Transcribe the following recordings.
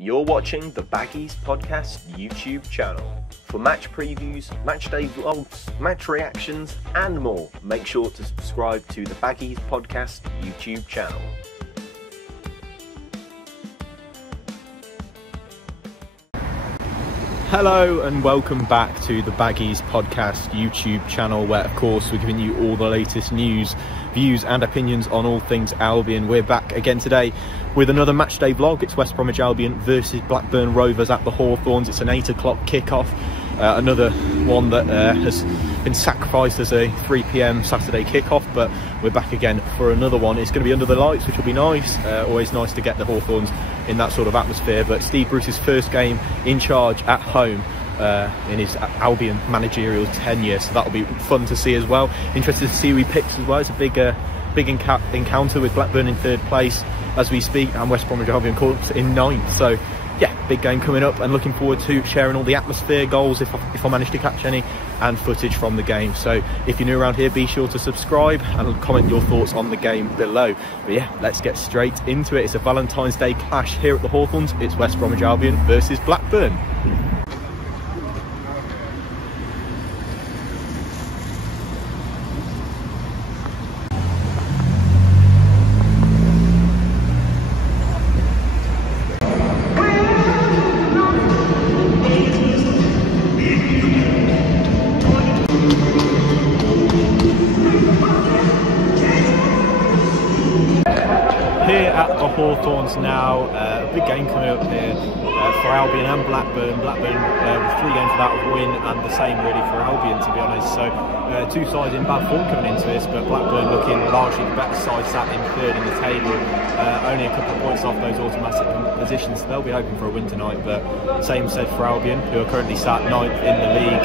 You're watching the Baggies Podcast YouTube channel. For match previews, matchday vlogs, match reactions and more, make sure to subscribe to the Baggies Podcast YouTube channel. Hello and welcome back to the Baggies Podcast YouTube channel, where of course we're giving you all the latest news, views and opinions on all things Albion. We're back again today with another matchday vlog. It's West Bromwich Albion versus Blackburn Rovers at the Hawthorns. It's an 8 o'clock kickoff. Another one that has been sacrificed as a 3 PM Saturday kickoff, but we're back again for another one. It's going to be under the lights, which will be nice. Always nice to get the Hawthorns in that sort of atmosphere. But Steve Bruce's first game in charge at home in his Albion managerial tenure, so that'll be fun to see as well. Interested to see who he picks as well. It's a big encounter with Blackburn in 3rd place as we speak, and West Bromwich Albion course in 9th. So yeah, big game coming up, and looking forward to sharing all the atmosphere, goals if I manage to catch any, and footage from the game. So if you're new around here, be sure to subscribe and comment your thoughts on the game below. But yeah, let's get straight into it. It's a Valentine's Day clash here at the Hawthorns. It's West Bromwich Albion versus Blackburn. Here at the Hawthorns now, a big game coming up here for Albion and Blackburn. Blackburn with 3 games without a win, and the same really for Albion, to be honest. So two sides in bad form coming into this, but Blackburn looking largely the better side, sat in 3rd in the table, only a couple of points off those automatic positions. So they'll be hoping for a win tonight, but same said for Albion, who are currently sat 9th in the league.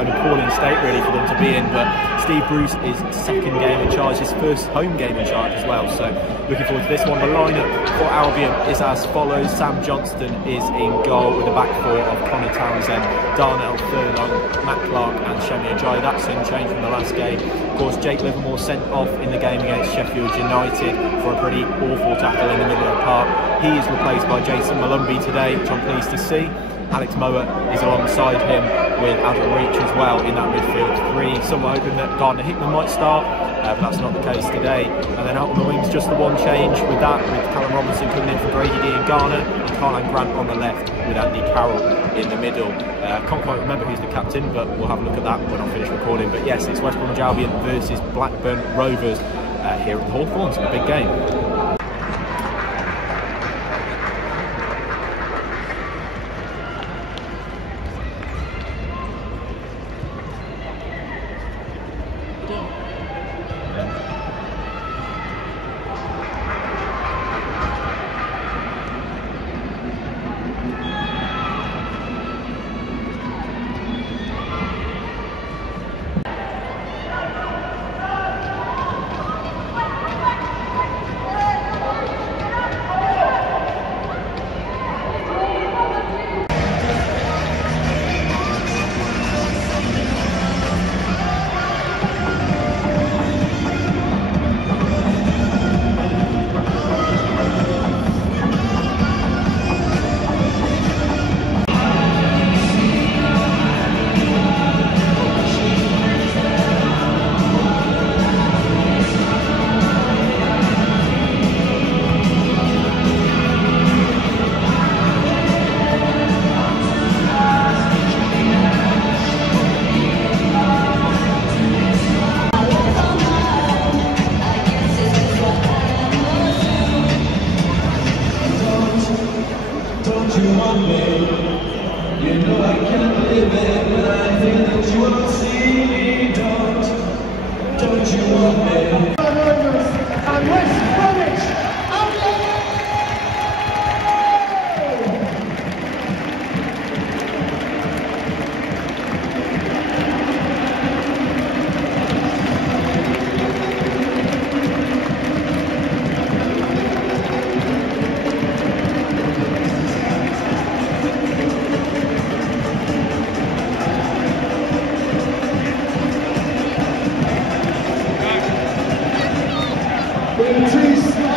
An appalling state really for them to be in, but Steve Bruce is 2nd game in charge, his 1st home game in charge as well. So looking forward to this one. The lineup for Albion is as follows. Sam Johnston is in goal with a back 4 of Connor Townsend, Darnell Furlong, Matt Clark and Shemi Ajayi. That's unchanged from the last game. Of course, Jake Livermore sent off in the game against Sheffield United for a pretty awful tackle in the middle of the park. He is replaced by Jason Malumbi today, which I'm pleased to see. Alex Mower is alongside him with Adam Reach as well in that midfield 3. Some were hoping that Gardner Hickman might start, but that's not the case today. And then out on the wings, just the one change with that, with Callum Robinson coming in for Grady D and Garner, and Carlan Grant on the left with Andy Carroll in the middle. Can't quite remember who's the captain, but we'll have a look at that when I finish recording. But yes, it's West Bromwich Albion versus Blackburn Rovers here at the Hawthorns in a big game. Trees.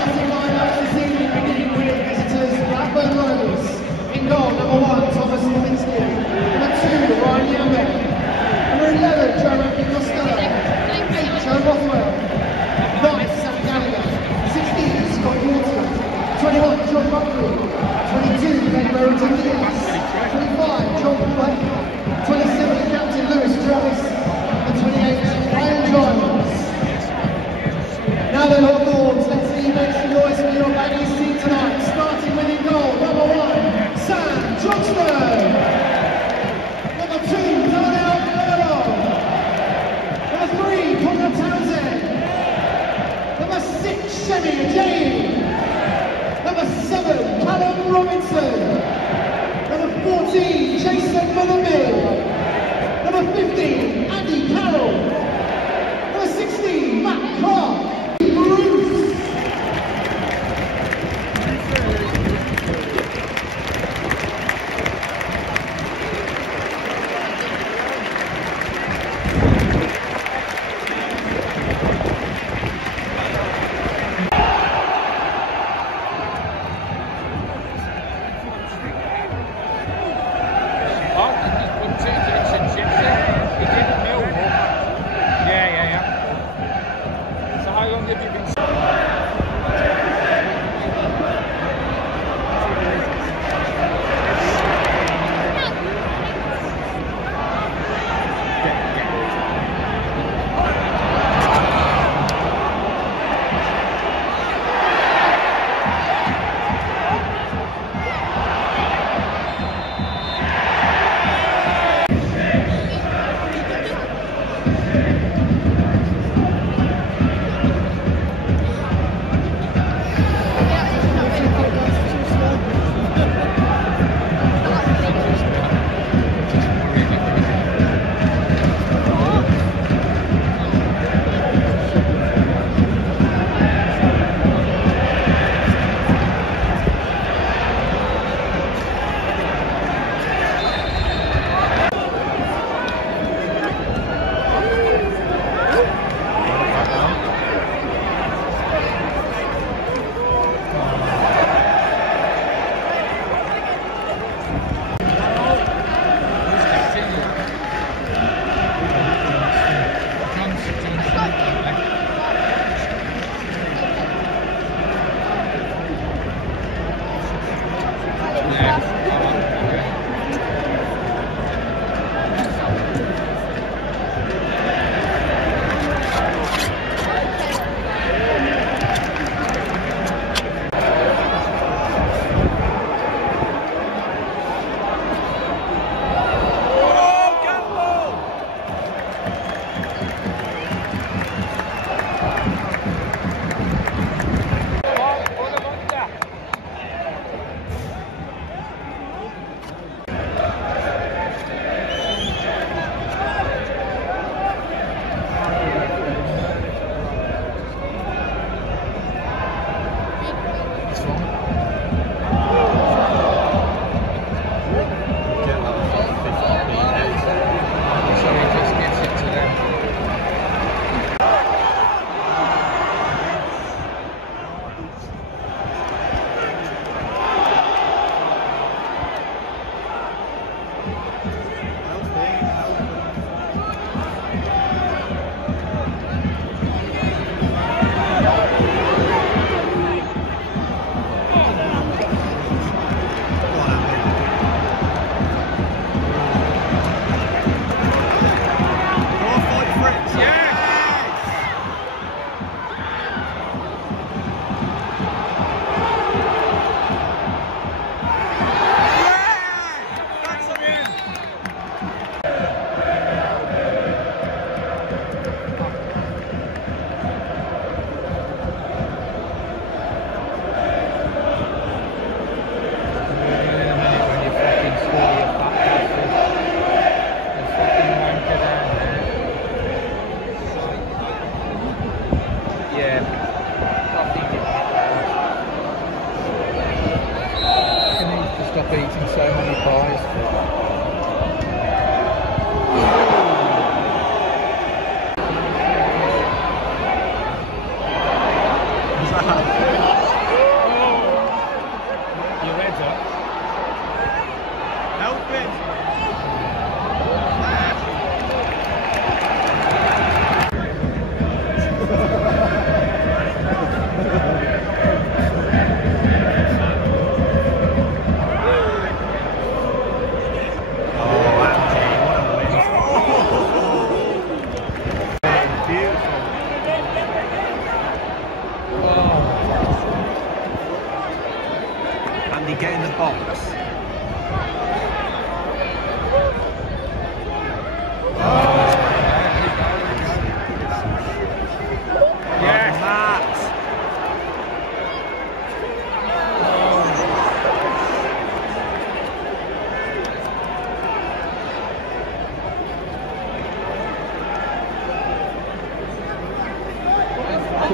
Andy, get in the box.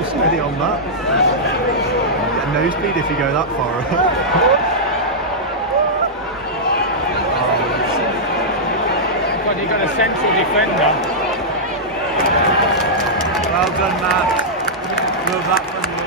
Steady on that. Get a nosebleed if you go that far up. God, you got a central defender. Well done, Matt. Love that from you.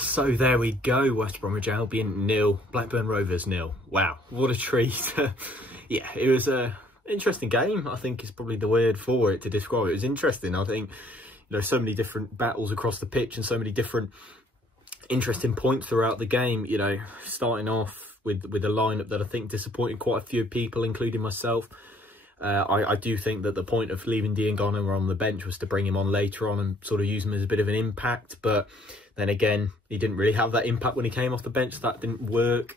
So there we go, West Bromwich Albion 0, Blackburn Rovers 0. Wow, what a treat. Yeah, it was an interesting game, I think is probably the word for it to describe it. It was interesting. I think, so many different battles across the pitch and so many different interesting points throughout the game, starting off with a lineup that I think disappointed quite a few people, including myself. I do think that the point of leaving Diangana on the bench was to bring him on later on and sort of use him as a bit of an impact. But then again, he didn't really have that impact when he came off the bench. So that didn't work.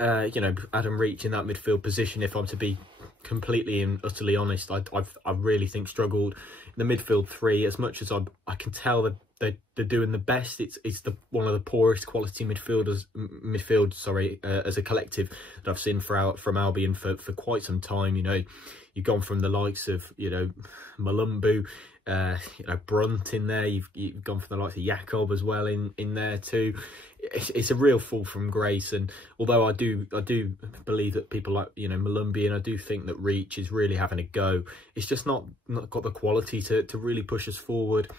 Adam Reach in that midfield position, if I'm to be completely and utterly honest, I really think struggled. In the midfield three, as much as I can tell that they're doing the best, it's one of the poorest quality midfield as a collective that I've seen from Albion for quite some time. You've gone from the likes of Malumbu, Brunt in there. You've gone from the likes of Jacob as well in there too. It's a real fall from grace. And although I do believe that people like Malumbi, and I do think that Reach is really having a go, it's just not got the quality to really push us forward.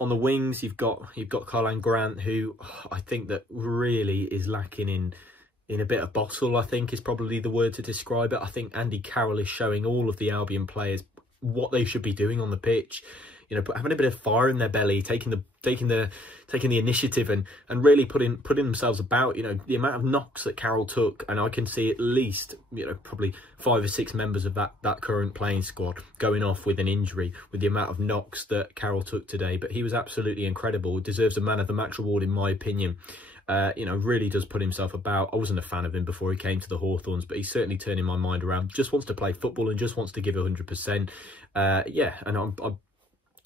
On the wings, you've got Carlan Grant, who I think that really is lacking in a bit of bottle, I think is probably the word to describe it. I think Andy Carroll is showing all of the Albion players what they should be doing on the pitch. you know, having a bit of fire in their belly, taking the initiative and really putting themselves about. You know, the amount of knocks that Carroll took, and I can see at least, you know, probably 5 or 6 members of that current playing squad going off with an injury, with the amount of knocks that Carroll took today. But he was absolutely incredible. Deserves a man of the match award in my opinion. You know, really does put himself about. I wasn't a fan of him before he came to the Hawthorns, but he's certainly turning my mind around. Just wants to play football and just wants to give 100%. Yeah, and I've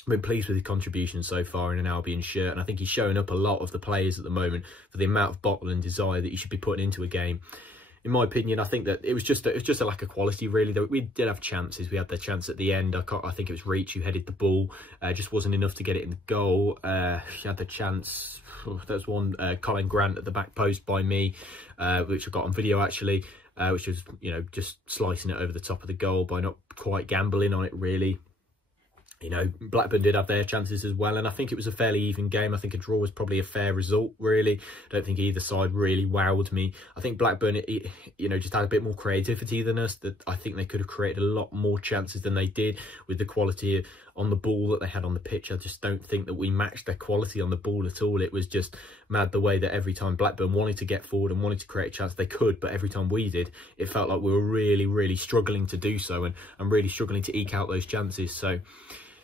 been pleased with his contribution so far in an Albion shirt, and I think he's showing up a lot of the players at the moment for the amount of bottle and desire that he should be putting into a game. In my opinion, I think that it was just a lack of quality, really. We did have chances. We had the chance at the end. I think it was Reach who headed the ball. Just wasn't enough to get it in the goal. He had the chance. There was one Colin Grant at the back post by me, which I got on video actually, which was, you know, just slicing it over the top of the goal by not quite gambling on it, really. You know, Blackburn did have their chances as well, and I think it was a fairly even game. I think a draw was probably a fair result, really. I don't think either side really wowed me. I think Blackburn, you know, just had a bit more creativity than us. That I think they could have created a lot more chances than they did with the quality on the ball that they had on the pitch. I just don't think that we matched their quality on the ball at all. It was just mad the way that every time Blackburn wanted to get forward and wanted to create a chance, they could, but every time we did, it felt like we were really, really struggling to do so and really struggling to eke out those chances. So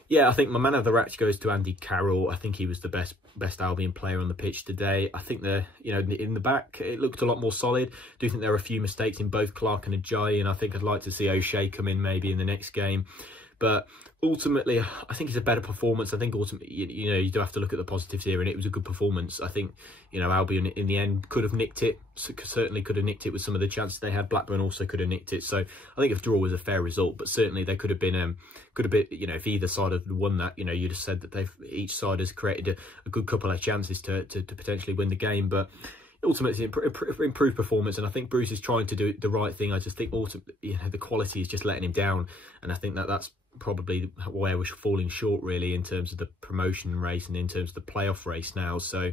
yeah, I think my man of the match goes to Andy Carroll. I think he was the best Albion player on the pitch today. I think in the back, it looked a lot more solid. I do think there are a few mistakes in both Clark and Ajayi, and I think I'd like to see O'Shea come in maybe in the next game. But ultimately, I think it's a better performance. I think ultimately, you know, you do have to look at the positives here, and it was a good performance. I think, you know, Albion in the end could have nicked it. Certainly could have nicked it with some of the chances they had. Blackburn also could have nicked it. So I think a draw was a fair result, but certainly there could have been, you know, if either side had won that, you know, you'd have said that each side has created a good couple of chances to potentially win the game. But ultimately, improved performance, and I think Bruce is trying to do the right thing. I just think you know, the quality is just letting him down, and I think that's probably where we're falling short, really, in terms of the promotion race and in terms of the playoff race now. So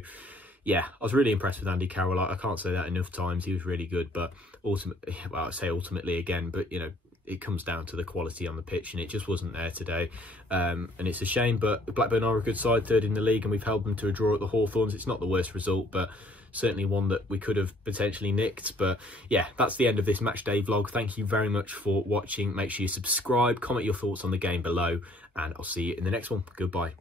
yeah, I was really impressed with Andy Carroll. I can't say that enough times. He was really good, but ultimately, well, I say ultimately again, but you know, it comes down to the quality on the pitch, and it just wasn't there today. And it's a shame, but Blackburn are a good side, 3rd in the league, and we've held them to a draw at the Hawthorns. It's not the worst result, but certainly one that we could have potentially nicked. But yeah, that's the end of this match day vlog. Thank you very much for watching. Make sure you subscribe, comment your thoughts on the game below, and I'll see you in the next one. Goodbye.